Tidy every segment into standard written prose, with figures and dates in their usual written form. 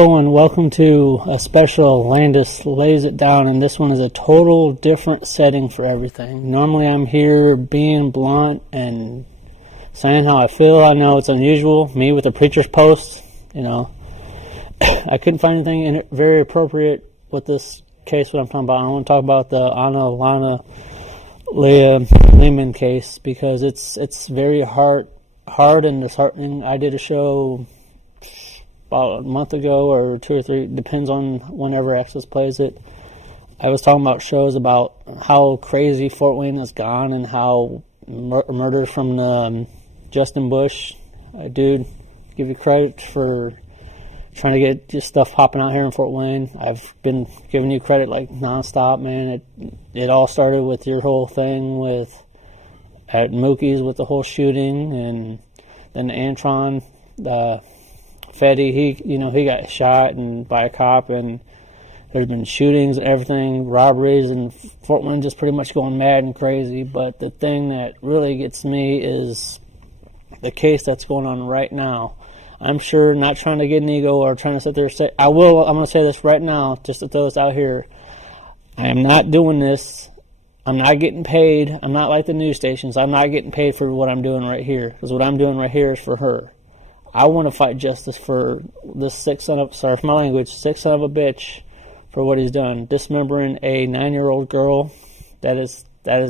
Hello and welcome to a special Landis Lays It Down, and this one is a total different setting for everything. Normally I'm here being blunt and saying how I feel. I know it's unusual, me with a preacher's post, I couldn't find anything very appropriate with this case, what I'm talking about. I want to talk about the aliahna lemmon case because it's very hard and disheartening. I did a show about a month ago or 2 or 3, depends on whenever Access plays it. I was talking about shows about how crazy Fort Wayne has gone and how murder from Justin Bush, dude, give you credit for trying to get your stuff popping out here in Fort Wayne. I've been giving you credit like nonstop, man. It all started with your whole thing at Mookie's with the whole shooting, and then the Antron, Fetty, he got shot by a cop, and there's been shootings and everything, robberies, and Fort Wayne just pretty much going mad and crazy. But the thing that really gets me is the case that's going on right now. I'm sure, not trying to get an ego or trying to sit there and say, I'm going to say this right now, just to throw this out here. I am not doing this. I'm not getting paid. I'm not like the news stations. I'm not getting paid for what I'm doing right here, because what I'm doing right here is for her. I want to fight justice for this sick son of a bitch for what he's done. Dismembering a 9-year-old girl, that is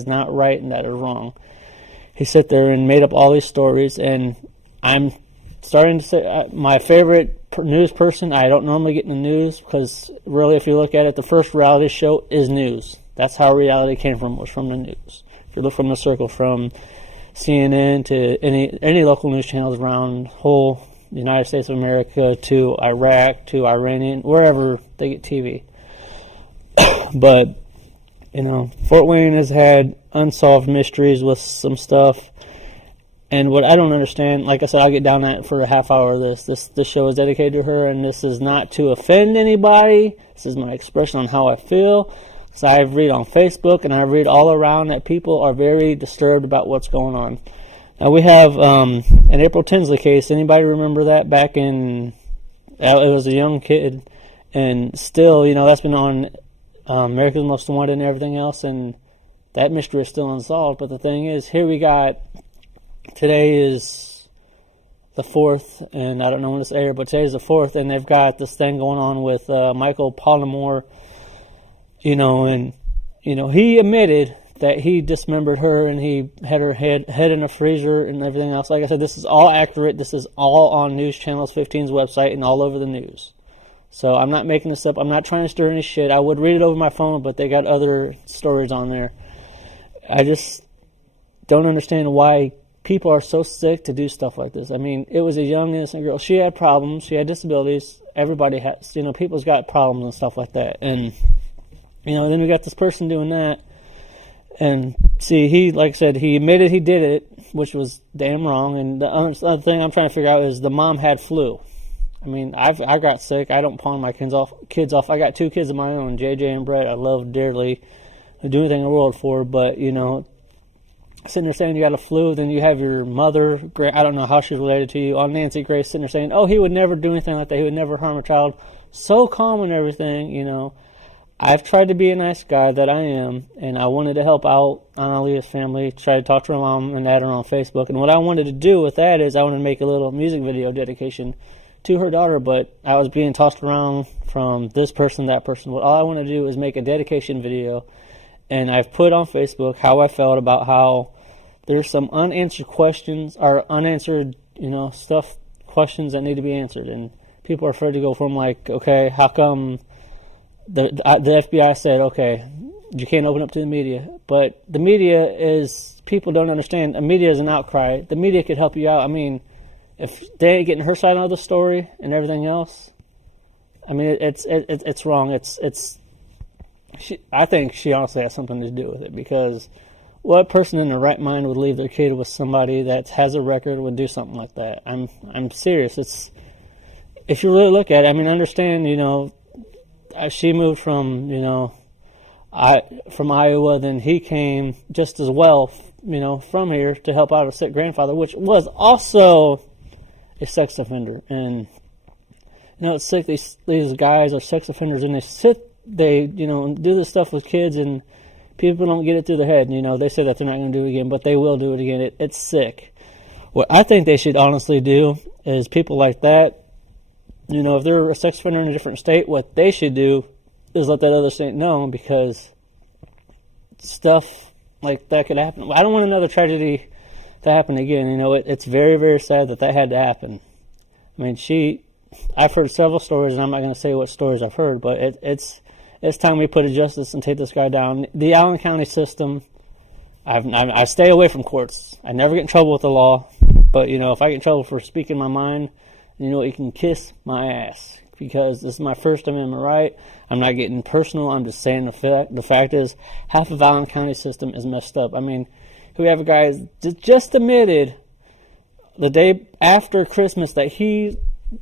not right and that is wrong. He sat there and made up all these stories, and I'm starting to say my favorite news person. I don't normally get in the news because really, if you look at it, the first reality show is news. That's how reality came from, was from the news. If you look from the circle, from CNN to any local news channels around the whole United States of America, to Iraq, to Iranian, wherever they get TV. But, Fort Wayne has had unsolved mysteries with some stuff. And what I don't understand, like I said, I'll get down that for a half hour of this. This show is dedicated to her, and this is not to offend anybody. This is my expression on how I feel. So I read on Facebook and I read all around that people are very disturbed about what's going on. Now we have an April Tinsley case. Anybody remember that? Back in, it was a young kid, and still, that's been on America's Most Wanted and everything else, and that mystery is still unsolved. But the thing is, here we got, today is the 4th, and I don't know when this aired, but today's the 4th, and they've got this thing going on with Michael Polymore. He admitted that he dismembered her and he had her head in a freezer and everything else. Like I said, this is all accurate. This is all on News Channels 15's website and all over the news. So I'm not making this up. I'm not trying to stir any shit. I would read it over my phone, but they got other stories on there. I just don't understand why people are so sick to do stuff like this. I mean, it was a young, innocent girl. She had problems. She had disabilities. Everybody has, people's got problems and stuff like that. And then we got this person doing that. And see, he, like I said, he admitted he did it, which was damn wrong. And the other thing I'm trying to figure out is the mom had flu. I mean, I got sick. I don't pawn my kids off. I got 2 kids of my own, JJ and Brett. I love dearly. I'd do anything in the world for. But, sitting there saying you got a flu, then you have your mother, I don't know how she's related to you, on Nancy Grace, sitting there saying, oh, he would never do anything like that. He would never harm a child. So calm and everything, I've tried to be a nice guy that I am, and I wanted to help out Annalia's family, try to talk to her mom and add her on Facebook. And what I wanted to do with that is I wanted to make a little music video dedication to her daughter, but I was being tossed around from this person, that person. What all I wanted to do is make a dedication video, and I've put on Facebook how I felt about how there's some unanswered questions, or unanswered, questions that need to be answered. And people are afraid to go from like, okay, how come the FBI said, okay, you can't open up to the media. But the media is, people don't understand, the media is an outcry. The media could help you out. I mean, if they ain't getting her side of the story and everything else, I mean, it's wrong. I think she honestly has something to do with it, because what person in their right mind would leave their kid with somebody that has a record, would do something like that? I'm serious. If you really look at it, I mean, understand, she moved from, from Iowa, then he came just as well, from here to help out a sick grandfather, which was also a sex offender. And it's sick. These guys are sex offenders, and they do this stuff with kids, and people don't get it through their head. They say that they're not going to do it again, but they will do it again. It's sick. What I think they should honestly do is people like that, if they're a sex offender in a different state, what they should do is let that other state know, because stuff like that could happen. I don't want another tragedy to happen again. It's very, very sad that had to happen. I mean, I've heard several stories, and I'm not going to say what stories I've heard, but it's time we put a justice and take this guy down. The Allen County system, I stay away from courts. I never get in trouble with the law, but if I get in trouble for speaking my mind, you can kiss my ass, because this is my First Amendment right. I'm not getting personal. I'm just saying the fact is, half of Allen County system is messed up. I mean, we have a guy just admitted the day after Christmas that he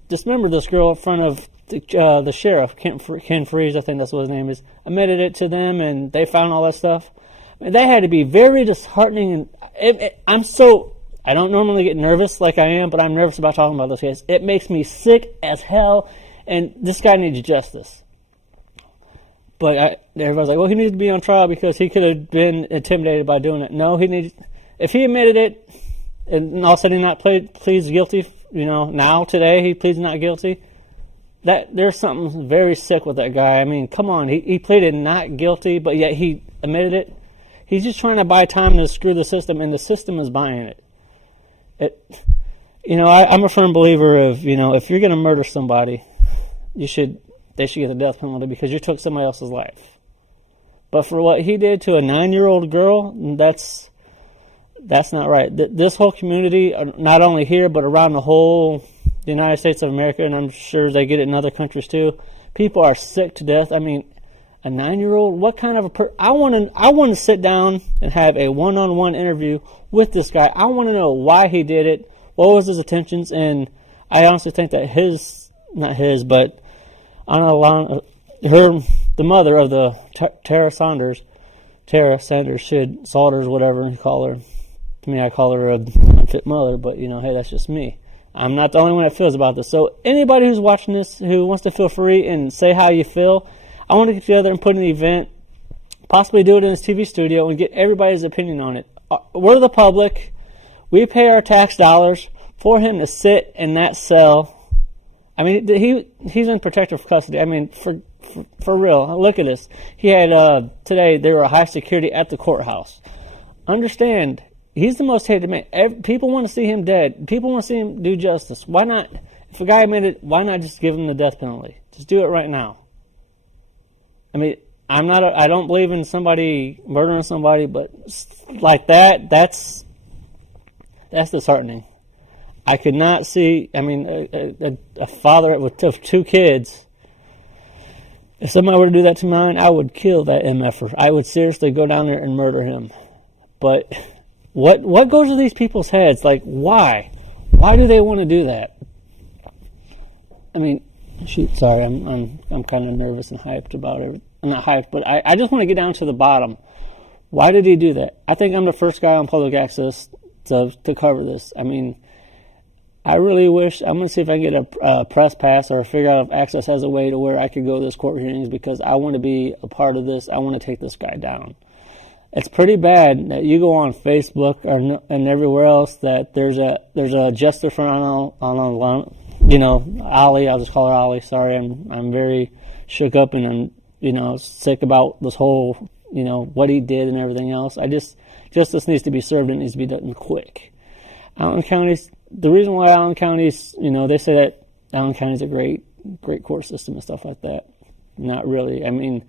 dismembered this girl in front of the sheriff, Ken Freeze, I think that's what his name is, admitted it to them, and they found all that stuff. I mean, that had to be very disheartening. And I don't normally get nervous like I am, but I'm nervous about talking about this case. It makes me sick as hell, and this guy needs justice. But everybody's like, well, he needs to be on trial because he could have been intimidated by doing it. No, if he admitted it, and all of a sudden he pleads guilty, now, today, he pleads not guilty, there's something very sick with that guy. I mean, come on, he pleaded not guilty, but yet he admitted it. He's just trying to buy time to screw the system, and the system is buying it. I'm a firm believer of, if you're going to murder somebody, they should get the death penalty because you took somebody else's life. But for what he did to a 9-year-old girl, that's not right. This whole community, not only here, but around the whole United States of America, and I'm sure they get it in other countries too, people are sick to death. I mean, a 9-year-old, what kind of I want to sit down and have a one-on-one interview with this guy. I want to know why he did it, what was his intentions, and I honestly think that the mother of the Tara Saunders, whatever you call her. To me, I call her a unfit mother, but hey, that's just me. I'm not the only one that feels about this. So anybody who's watching this who wants to feel free and say how you feel, I want to get together and put an event, possibly do it in his TV studio, and get everybody's opinion on it. We're the public. We pay our tax dollars for him to sit in that cell. I mean, he's in protective custody. I mean, for real. Look at this. He had today. There were high security at the courthouse. Understand, he's the most hated man. People want to see him dead. People want to see him do justice. Why not? If a guy made it, why not just give him the death penalty? Just do it right now. I mean, I don't believe in somebody murdering somebody, but like that's disheartening. I could not see, a father of 2 kids, if somebody were to do that to mine, I would kill that MFer. I would seriously go down there and murder him. But what goes to these people's heads? Like, why? Why do they want to do that? I mean, sorry, I'm kind of nervous and hyped about it. I'm not hyped, but I just want to get down to the bottom. Why did he do that? I think I'm the first guy on public access to cover this. I mean, I really wish, I'm going to see if I can get a press pass or figure out if Access has a way to where I could go to this court hearings, because I want to be a part of this. I want to take this guy down. It's pretty bad that you go on Facebook and everywhere else that there's a justice for Ali. I'll just call her Ali. Sorry, I'm very shook up and I'm sick about this whole what he did and everything else. Justice needs to be served. It needs to be done quick. Allen County's, the reason why Allen County's, they say that Allen County's a great court system and stuff like that. Not really. I mean,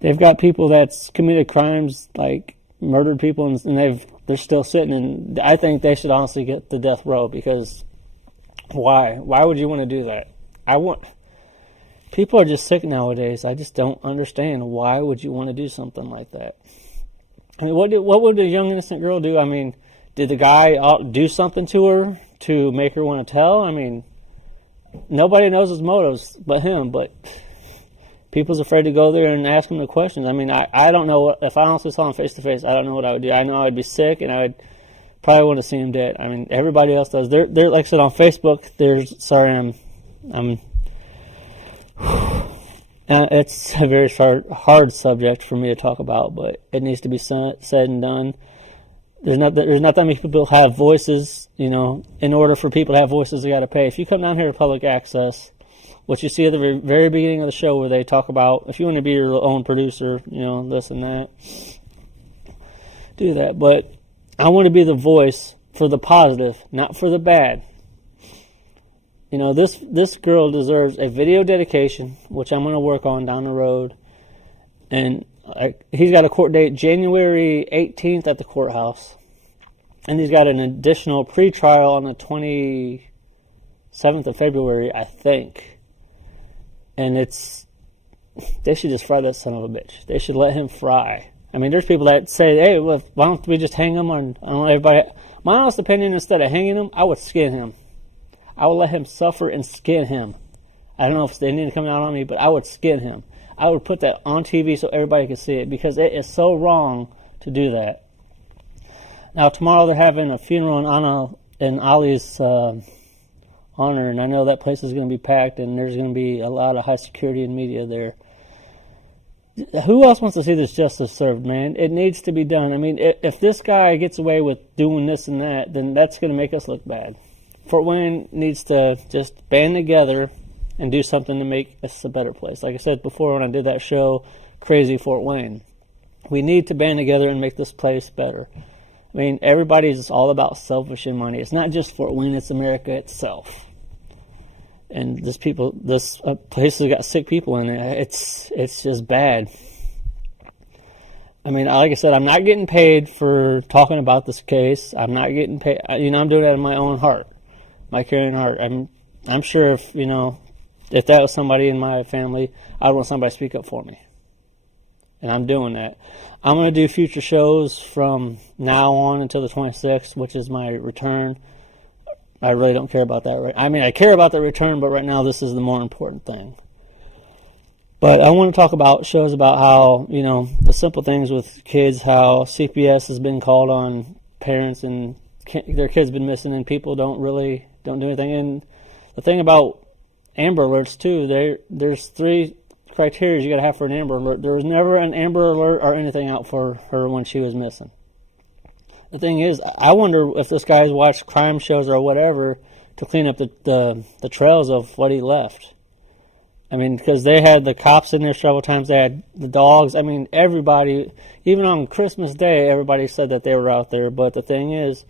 they've got people that's committed crimes, like murdered people, and they're still sitting. And I think they should honestly get the death row, because why? Why would you want to do that? People are just sick nowadays. I just don't understand. Why would you want to do something like that? I mean, what would a young innocent girl do? I mean, did the guy do something to her to make her want to tell? I mean, nobody knows his motives but him, but people's afraid to go there and ask him the questions. I mean, I don't know if I honestly saw him face to face, I don't know what I would do. I know I'd be sick, and I would probably want to see him dead. I mean, everybody else does. They're like I said, on Facebook, It's a very hard subject for me to talk about, but it needs to be said and done. There's not that many people have voices. You know, in order for people to have voices, they got to pay. If you come down here to public access, what you see at the very beginning of the show, where they talk about if you want to be your own producer, you know, this and that, do that. But I want to be the voice for the positive, not for the bad. You know, this girl deserves a video dedication, which I'm going to work on down the road. And he's got a court date January 18th at the courthouse. And he's got an additional pre-trial on the 27th of February, I think. And they should just fry that son of a bitch. They should let him fry. I mean, there's people that say, hey, well, why don't we just hang him on everybody? My honest opinion, instead of hanging him, I would skin him. I would let him suffer and skin him. I don't know if they need to come out on me, but I would skin him. I would put that on TV so everybody could see it, because it is so wrong to do that. Now, tomorrow they're having a funeral in Ali's honor, and I know that place is going to be packed, and there's going to be a lot of high security and media there. Who else wants to see this justice served, man? It needs to be done. I mean, if this guy gets away with doing this and that, then that's going to make us look bad. Fort Wayne needs to just band together and do something to make us a better place. Like I said before when I did that show, Crazy Fort Wayne. We need to band together and make this place better. I mean, everybody's all about selfish and money. It's not just Fort Wayne, it's America itself. And this place has got sick people in it. It's just bad. I mean, like I said, I'm not getting paid for talking about this case. I'm not getting paid. You know, I'm doing it out of my own heart, my caring heart. I'm sure if that was somebody in my family, I'd want somebody to speak up for me. And I'm doing that. I'm going to do future shows from now on until the 26th, which is my return. I really don't care about that. Right? I mean, I care about the return, but right now this is the more important thing. But I want to talk about shows about how, the simple things with kids, how CPS has been called on parents and their kids been missing and people don't do anything. And the thing about Amber Alerts, too, there's 3 criteria you got to have for an Amber Alert. There was never an Amber Alert or anything out for her when she was missing. The thing is, I wonder if this guy's watched crime shows or whatever to clean up the trails of what he left. I mean, because they had the cops in there several times. They had the dogs. I mean, everybody, even on Christmas Day, everybody said that they were out there. But the thing is,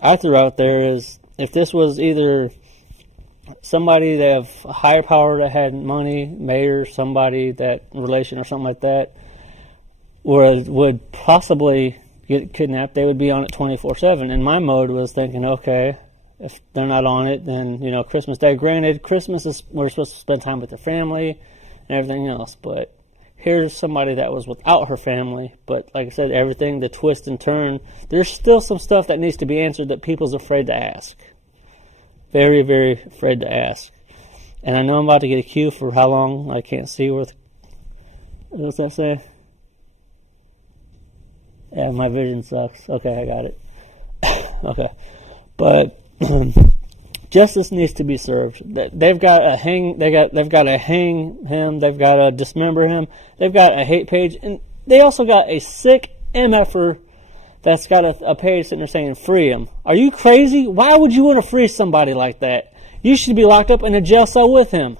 I threw out there is, if this was either somebody that have a higher power that had money, mayor, somebody, that relation or something like that, would possibly get kidnapped, they would be on it 24/7. And my mode was thinking, okay, if they're not on it, then, Christmas Day. Granted, Christmas is, we're supposed to spend time with their family and everything else. But here's somebody that was without her family. But like I said, everything, the twist and turn, there's still some stuff that needs to be answered that people's afraid to ask. Very, very afraid to ask. And I know I'm about to get a cue for how long. I can't see what does that say? Yeah, my vision sucks. Okay, I got it. Okay. But justice needs to be served. They've got to hang him, they've got to dismember him, they've got a hate page, and they also got a sick MFer that's got a page sitting there saying, free him. Are you crazy? Why would you want to free somebody like that? You should be locked up in a jail cell with him.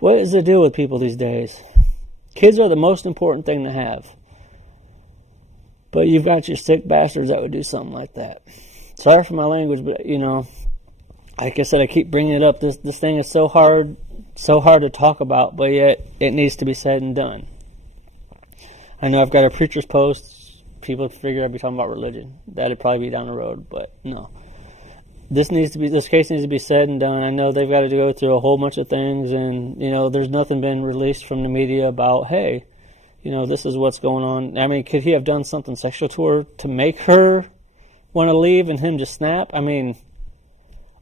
What is the deal with people these days? Kids are the most important thing to have. But you've got your sick bastards that would do something like that. Sorry for my language, but, like I said, I keep bringing it up. This thing is so hard to talk about, but yet it needs to be said and done. I know I've got a preacher's post. People figure I'd be talking about religion. That'd probably be down the road, but no. This case needs to be said and done. I know they've got to go through a whole bunch of things, and, there's nothing been released from the media about, hey, this is what's going on. I mean, could he have done something sexual to her to make her want to leave and him just snap? I mean,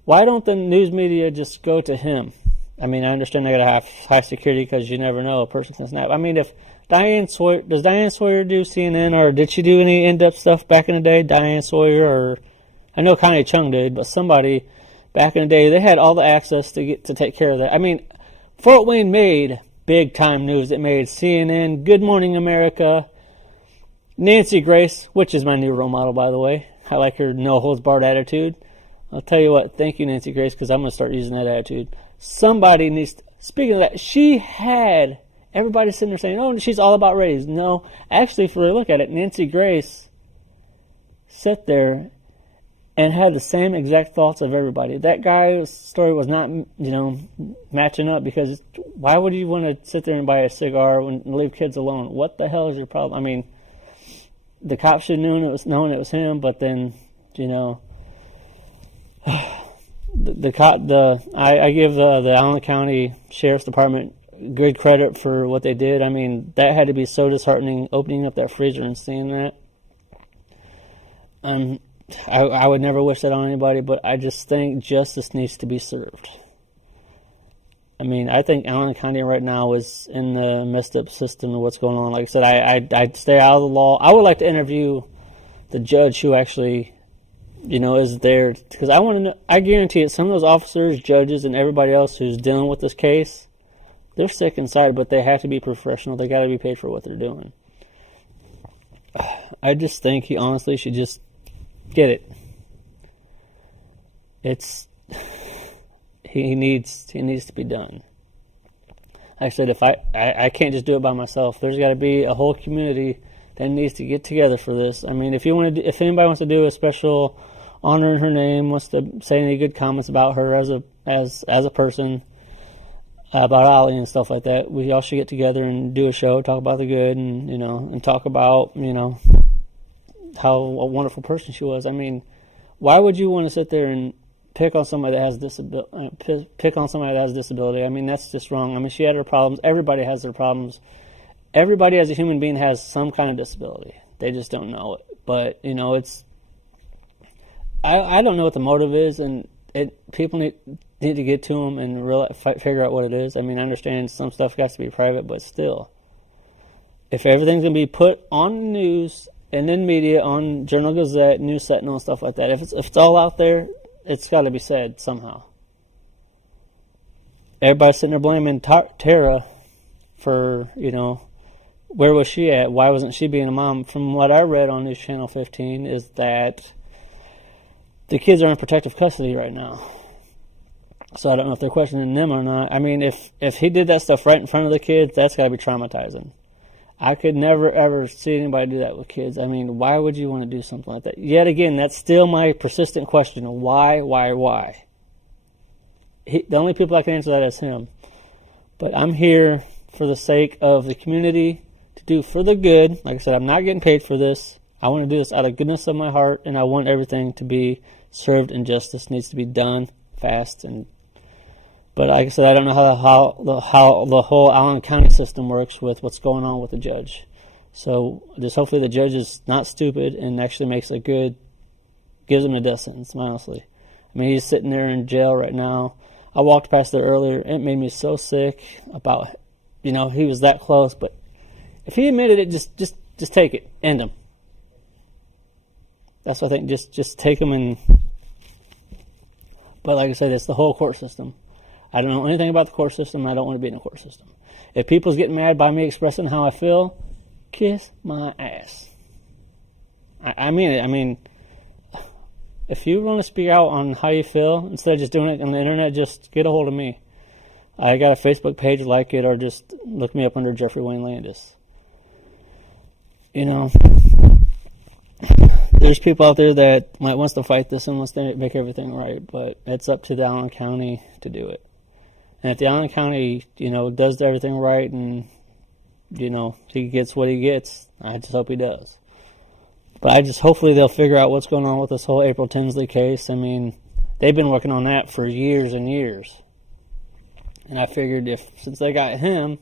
why don't the news media just go to him? I mean, I understand they got to have high security because you never know, a person can snap. I mean, does Diane Sawyer do CNN, or did she do any in-depth stuff back in the day? Diane Sawyer, or I know Connie Chung did, but somebody back in the day, they had all the access to take care of that. I mean, Fort Wayne made big time news. It made CNN, Good Morning America, Nancy Grace, which is my new role model, by the way. I like her no-holds-barred attitude. I'll tell you what, thank you, Nancy Grace, because I'm going to start using that attitude. Somebody needs to, speaking of that, she had everybody sitting there saying, oh, she's all about ratings. No, actually, if you look at it, Nancy Grace sat there and had the same exact thoughts of everybody. That guy's story was not, matching up, because why would you want to sit there and buy a cigar and leave kids alone? What the hell is your problem? I mean, the cops should have known it was him, but then, I give the Allen County Sheriff's Department good credit for what they did. I mean, that had to be so disheartening, opening up that freezer and seeing that. I would never wish that on anybody, but I just think justice needs to be served. I mean, I think Allen County right now is in the messed up system of what's going on. Like I said, I'd stay out of the law. I would like to interview the judge who actually, is there, because I want to know. I guarantee it, some of those officers, judges, and everybody else who's dealing with this case, they're sick inside, but they have to be professional. They got to be paid for what they're doing. I just think he honestly should just get it. He needs to be done. Like I said, if I can't just do it by myself. There's got to be a whole community that needs to get together for this. I mean, if anybody wants to do a special honor in her name, wants to say any good comments about her as a person, about Ali and stuff like that, we all should get together and do a show, talk about the good, and and talk about how a wonderful person she was. I mean, why would you want to sit there and pick on somebody that has disability? I mean, that's just wrong. I mean, she had her problems. Everybody has their problems. Everybody as a human being has some kind of disability. They just don't know it. But it's. I don't know what the motive is, and people need to get to them and really figure out what it is. I mean, I understand some stuff has to be private, but still, if everything's going to be put on the news and in media, on Journal Gazette, News Sentinel, and stuff like that, if it's all out there, it's got to be said somehow. Everybody's sitting there blaming Tara for, where was she at? Why wasn't she being a mom? From what I read on News Channel 15 is that the kids are in protective custody right now. So I don't know if they're questioning them or not. I mean, if he did that stuff right in front of the kids, that's got to be traumatizing. I could never, ever see anybody do that with kids. I mean, why would you want to do something like that? Yet again, that's still my persistent question. Why? The only people I can answer that is him. But I'm here for the sake of the community, to do for the good. Like I said, I'm not getting paid for this. I want to do this out of goodness of my heart, and I want everything to be served, and justice needs to be done fast. But like I said, I don't know how the whole Allen County system works with what's going on with the judge. So just hopefully the judge is not stupid and actually gives him a death sentence, honestly. I mean, he's sitting there in jail right now. I walked past there earlier. It made me so sick about, he was that close. But if he admitted it, just take it. End him. That's what I think. Just take him and... But like I said, it's the whole court system. I don't know anything about the court system. I don't want to be in a court system. If people's getting mad by me expressing how I feel, kiss my ass. I mean it. I mean, if you want to speak out on how you feel, instead of just doing it on the internet, just get a hold of me. I got a Facebook page, like it, or just look me up under Jeffrey Wayne Landis. There's people out there that might wants to fight this and wants to make everything right, but it's up to the Allen County to do it. And if the Allen County, does everything right and, he gets what he gets, I just hope he does. But hopefully they'll figure out what's going on with this whole April Tinsley case. I mean, they've been working on that for years and years. And I figured since they got him,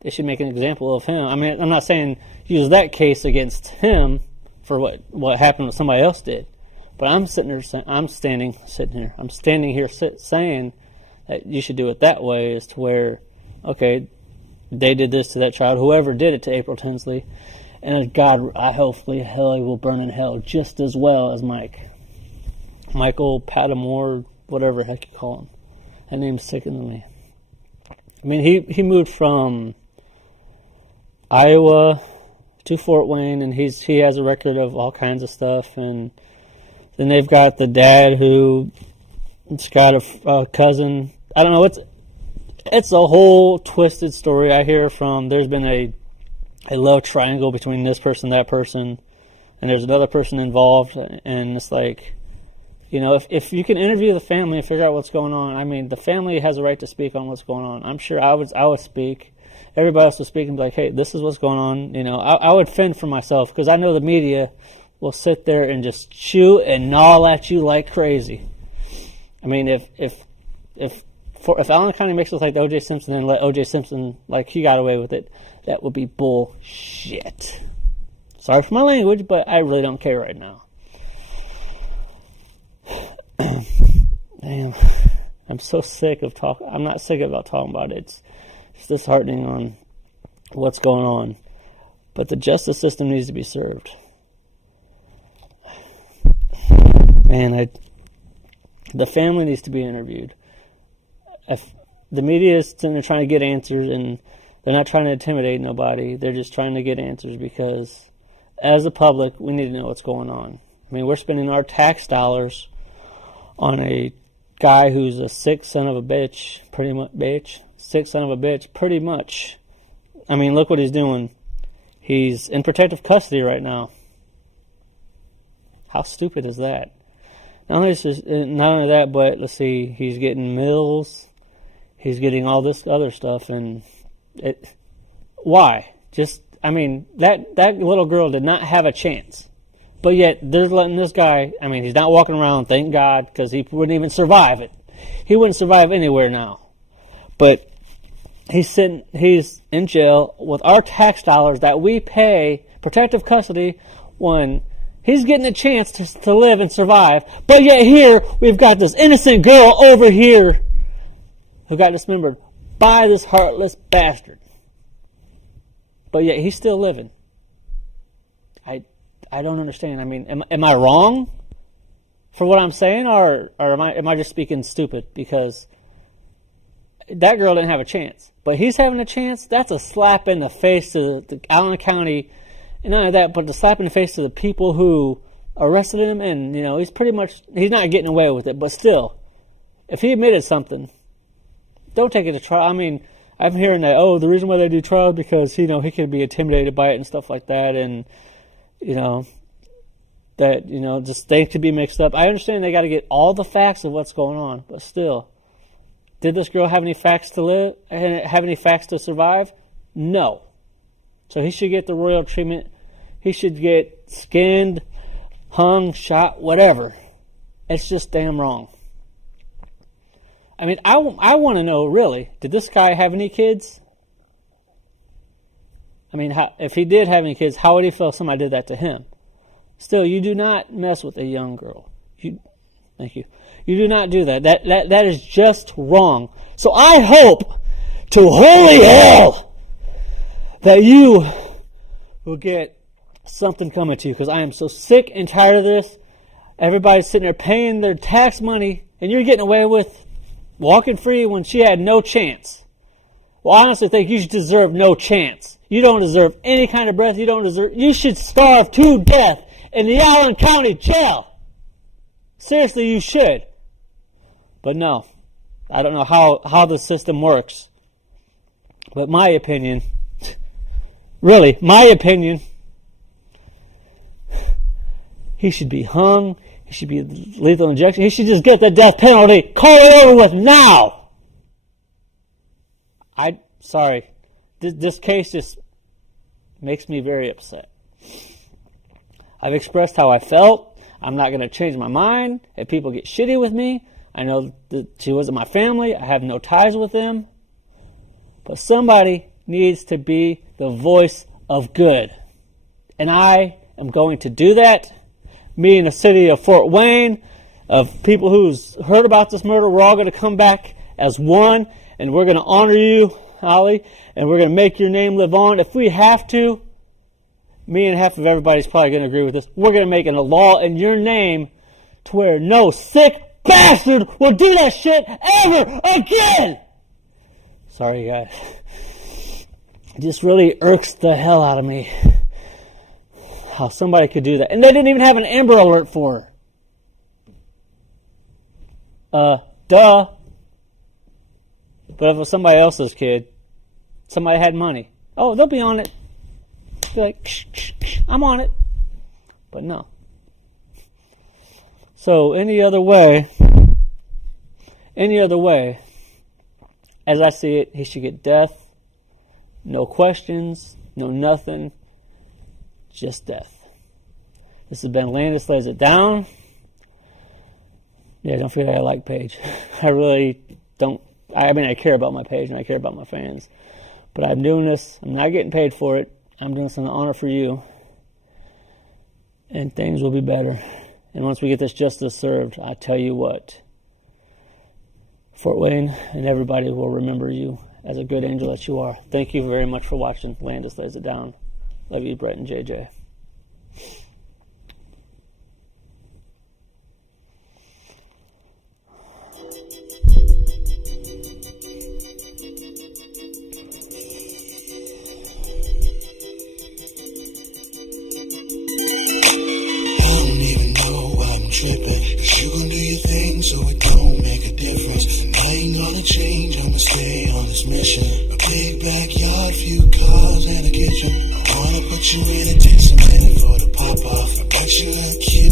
they should make an example of him. I mean, I'm not saying use that case against him for what happened, what somebody else did. But I'm standing here saying that you should do it that way, as to where, okay, they did this to that child, whoever did it to April Tinsley, and God, hopefully hell, he will burn in hell just as well as Michael Pattamore, whatever the heck you call him. That name's sicker than me. I mean, he moved from Iowa to Fort Wayne, and he has a record of all kinds of stuff. And then they've got the dad who's got a cousin. I don't know. It's a whole twisted story. I hear from there's been a love triangle between this person, that person, and there's another person involved, and it's like, you know, if you can interview the family and figure out what's going on, I mean, the family has a right to speak on what's going on. I'm sure I would speak. Everybody else would speak and be like, hey, this is what's going on. You know, I would fend for myself because I know the media will sit there and just chew and gnaw at you like crazy. I mean, if Allen County makes us like the O.J. Simpson and let O.J. Simpson, like, he got away with it, that would be bullshit. Sorry for my language, but I really don't care right now. Damn, I'm so sick of talking. I'm not sick about talking about it. It's disheartening on what's going on. But the justice system needs to be served. Man, the family needs to be interviewed. The media is sitting there trying to get answers, and they're not trying to intimidate nobody. They're just trying to get answers because, as the public, we need to know what's going on. I mean, we're spending our tax dollars on a guy who's a sick son of a bitch, pretty much. I mean, look what he's doing. He's in protective custody right now. How stupid is that? Not only that, but let's see, he's getting mills, he's getting all this other stuff, and why? I mean, that little girl did not have a chance. But yet, they're letting this guy, I mean, he's not walking around, thank God, because he wouldn't even survive it. He wouldn't survive anywhere now. But he's in jail with our tax dollars that we pay protective custody when he's getting a chance to live and survive. But yet here, we've got this innocent girl over here who got dismembered by this heartless bastard. But yet he's still living. I don't understand. I mean, am I wrong for what I'm saying, or am I just speaking stupid? Because that girl didn't have a chance, but he's having a chance. That's a slap in the face to the Allen County, and not only that, but the slap in the face to the people who arrested him. And you know, he's not getting away with it. But still, if he admitted something, don't take it to trial. I mean, I'm hearing that the reason why they do trial because he could be intimidated by it and stuff like that, and just they could be mixed up. I understand they got to get all the facts of what's going on, but still, did this girl have any facts to live? Have any facts to survive? No. So he should get the royal treatment. He should get skinned, hung, shot, whatever. It's just damn wrong. I mean, I want to know, really, did this guy have any kids? I mean, if he did have any kids, how would he feel if somebody did that to him? Still, you do not mess with a young girl. Thank you. You do not do that. That is just wrong. So I hope to holy hell that you will get something coming to you, because I am so sick and tired of this. Everybody's sitting there paying their tax money, and you're getting away with walking free when she had no chance. Well, I honestly think you deserve no chance. You don't deserve any kind of breath. You should starve to death in the Allen County jail. Seriously, you should. But no, I don't know how the system works. But my opinion, he should be hung. He should be lethal injection. He should just get the death penalty. Call it over with now. Sorry. This case just makes me very upset. I've expressed how I felt. I'm not going to change my mind. If people get shitty with me, I know that she wasn't my family. I have no ties with them. But somebody needs to be the voice of good. And I am going to do that. Me in the city of Fort Wayne, of people who's heard about this murder, we're all going to come back as one, and we're going to honor you, Holly, and we're going to make your name live on. If we have to, me and half of everybody's probably going to agree with this, we're going to make a law in your name to where no sick bastard will do that shit ever again. Sorry, guys. It just really irks the hell out of me how somebody could do that. And they didn't even have an Amber Alert for her. Duh. But if it was somebody else's kid, somebody had money, oh, they'll be on it. Be like, I'm on it. But no. So any other way, as I see it, he should get death. No questions, no nothing, just death. This has been Landis Lays It Down. Yeah, don't forget I like Paige. I really don't. I mean, I care about my page and I care about my fans. But I'm doing this. I'm not getting paid for it. I'm doing this in honor for you. And things will be better. And once we get this justice served, I tell you what, Fort Wayne and everybody will remember you as a good angel that you are. Thank you very much for watching Landis Lays It Down. Love you, Brett and JJ. You gon' do your thing, so it don't make a difference. I ain't gonna change, I'ma stay on this mission. A big backyard, few cars and a kitchen. I wanna put you in and take some minute for the pop off. I bet you look cute.